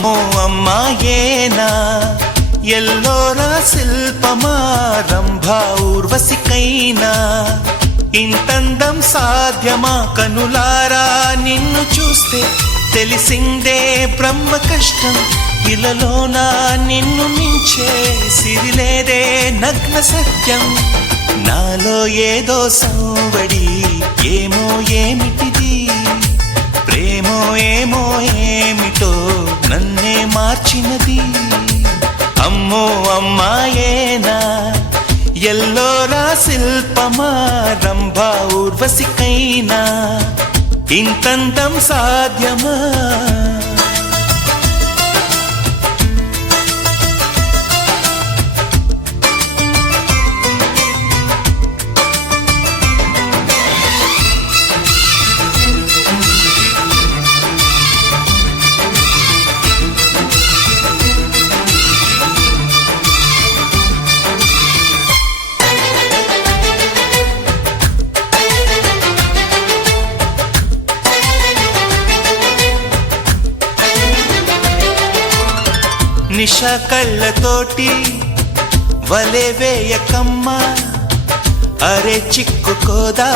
అమ్మో అమ్మాయేనా ఎల్లోరా శిల్పమా రంభా ఊర్వశికైనా ఇంతందం సాధ్యమా కనులారా నిన్ను చూస్తే తెలిసిందే బ్రహ్మ కష్టం ఇలలోనా నిన్ను మించే సిరిలేదే నగ్న సత్యం నాలో ఏదో సంవడి ఏమో ఏమిటిది ప్రేమో ఏమో ఏమిటో నన్నే మార్చినది అమ్మో అమ్మాయేనా ఎల్లోరా శిల్పమా రంభా ఊర్వశికైనా ఇంతంతం సాధ్యమా నిషా కళ్ళతోటి వలే వేయకమ్మా అరే చిక్కుకోదా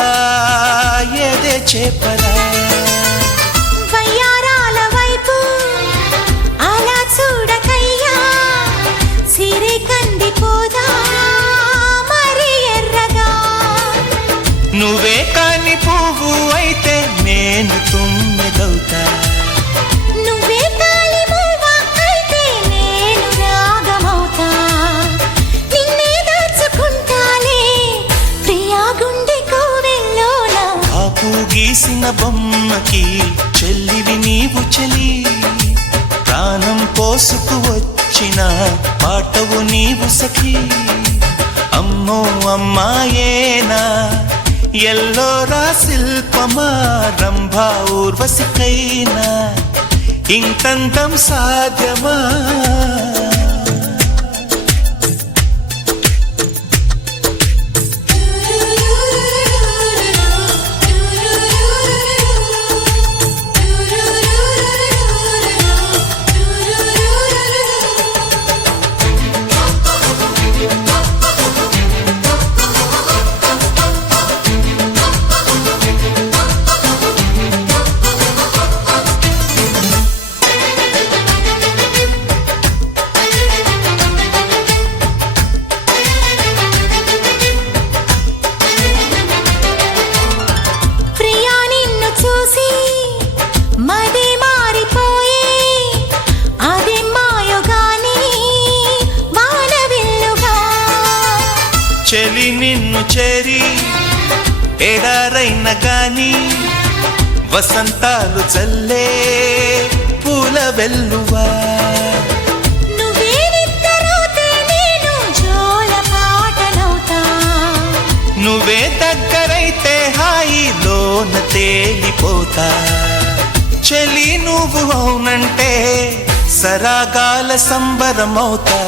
ఏదే చేపలా వయ్యారాల వైపు అలా చూడకయ్యా సిరి కందిపోదా మరి ఎర్రగా నువ్వే కాని పువ్వు అయితే నేను తుమ్మెదవుతా నువ్వే కాలి పువ్వ అయితే నేను రాగమవుతా నిన్నే దాచుకుంటాలే ప్రియా గుండె కోవెల్లోన ఆపు గీసిన బొమ్మకి చెల్లివి నీవు చెలి ప్రాణం పోసుకు వచ్చిన పాటవు నీవు సఖి అమ్మో అమ్మాయేనా ఎల్లోరా శిల్పమా రంభా ఊర్వశికైనా ఇంతంతం సాధ్యమా చెలి నిన్ను చేరి ఎడారైన గాని వసంతాలు చల్లే పూల వెల్లువా నువ్వే దగ్గరైతే హాయిలోన తేలిపోతా చెలి నువ్వు అవునంటే సరాగాల సంబరమవుతా